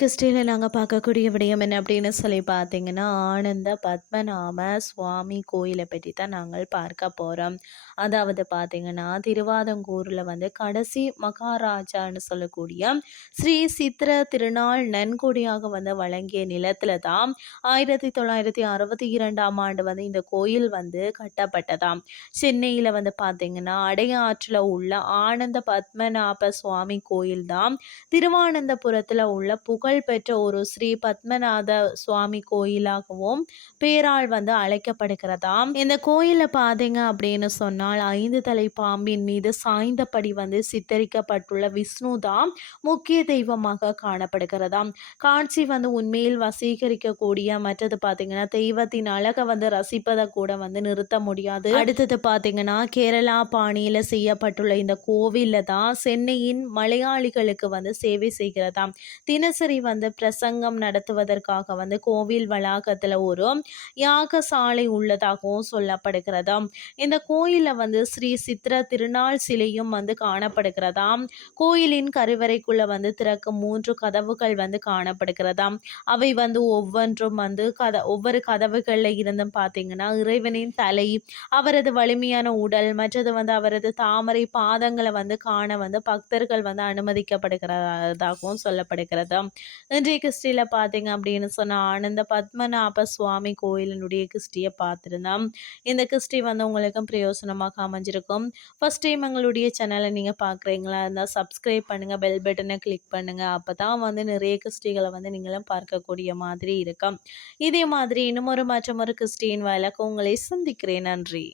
கிறிஸ்டியில் நாங்கள் பார்க்கக்கூடிய விடயம் என்ன அப்படின்னு சொல்லி பார்த்தீங்கன்னா ஆனந்த பத்மநாப சுவாமி கோயிலை பற்றி தான் நாங்கள் பார்க்க போகிறோம் அதாவது பார்த்தீங்கன்னா திருவாதங்கூரில் வந்து கடைசி மகாராஜான்னு சொல்லக்கூடிய ஸ்ரீ சித்திர திருநாள் நன்கொடியாக வந்து வழங்கிய நிலத்தில் தான் ஆயிரத்தி தொள்ளாயிரத்தி அறுபத்தி இரண்டாம் ஆண்டு வந்து இந்த கோயில் வந்து கட்டப்பட்டதாம். சென்னையில் வந்து பார்த்தீங்கன்னா அடையாற்றில் உள்ள ஆனந்த பத்மநாப சுவாமி கோயில் தான் திருவானந்த திருவானந்தபுரத்தில் உள்ள புகழ்பெற்ற ஒரு ஸ்ரீ பத்மநாத சுவாமி கோயிலாகவும் பேரால் வந்து அழைக்கப்படுகிறதாம். இந்த கோயிலில் பார்த்தீங்க அப்படின்னு சொன்னால் ஐந்து தலை பாம்பின் மீது சாய்ந்தபடி வந்து சித்தரிக்கப்பட்டுள்ள விஷ்ணு தான் முக்கிய தெய்வமாக காணப்படுகிறதாம். காட்சி வந்து உண்மையில் வசீகரிக்கக்கூடிய மற்றது பார்த்தீங்கன்னா தெய்வத்தின் அழகை வந்து ரசிப்பதை கூட வந்து நிறுத்த முடியாது. அடுத்தது பார்த்தீங்கன்னா கேரளா பாணியில் செய்யப்பட்டுள்ள இந்த கோவிலில் தான் சென்னையின் மலையாளிகளுக்கு வந்து சேவை செய்கிறது. தான். தினசரி வந்து பிரசங்கம் நடத்துவதற்காக வந்து கோவில் வளாகத்தில் ஒரு யாகசாலை உள்ளதாகவும் சொல்லப்படுகிறதாம் இந்த கோயிலில் வந்து ஸ்ரீ சித்திர திருநாள் சிலையும் வந்து காணப்படுகிறதாம் கோயிலின் கருவறைக்குள்ள வந்து திறக்கும் மூன்று கதவுகள் வந்து காணப்படுகிறதாம் அவை வந்து ஒவ்வொன்றும் வந்து கத ஒவ்வொரு கதவுகளில் இருந்தும் பார்த்தீங்கன்னா இறைவனின் தலை அவரது வலிமையான உடல் மற்றது வந்து அவரது தாமரை பாதங்களை வந்து காண வந்து பக்தர்கள் வந்து அனுமதிக்கப்படுகிறதாகவும் சொல்லப்படுகிறது? இன்றைய கிறிஸ்டியில் பார்த்தீங்க அப்படின்னு சொன்னால் ஆனந்த பத்மநாப சுவாமி கோயிலினுடைய கிறிஸ்டியை பார்த்துருந்தோம். இந்த கிறிஸ்டி வந்து உங்களுக்கும் பிரயோசனமாக அமைஞ்சிருக்கும். ஃபஸ்ட் டைம் எங்களுடைய சேனலை நீங்கள் பார்க்குறீங்களா இருந்தால் சப்ஸ்கிரைப் பண்ணுங்கள் பெல் பட்டனை கிளிக் பண்ணுங்கள் அப்போ தான் வந்து நிறைய கிறிஸ்டிகளை வந்து நீங்களும் பார்க்கக்கூடிய மாதிரி இருக்கும். இதே மாதிரி இன்னும் ஒரு மாற்றம் ஒரு கிறிஸ்டியின் வழக்கு உங்களை சந்திக்கிறேன். நன்றி.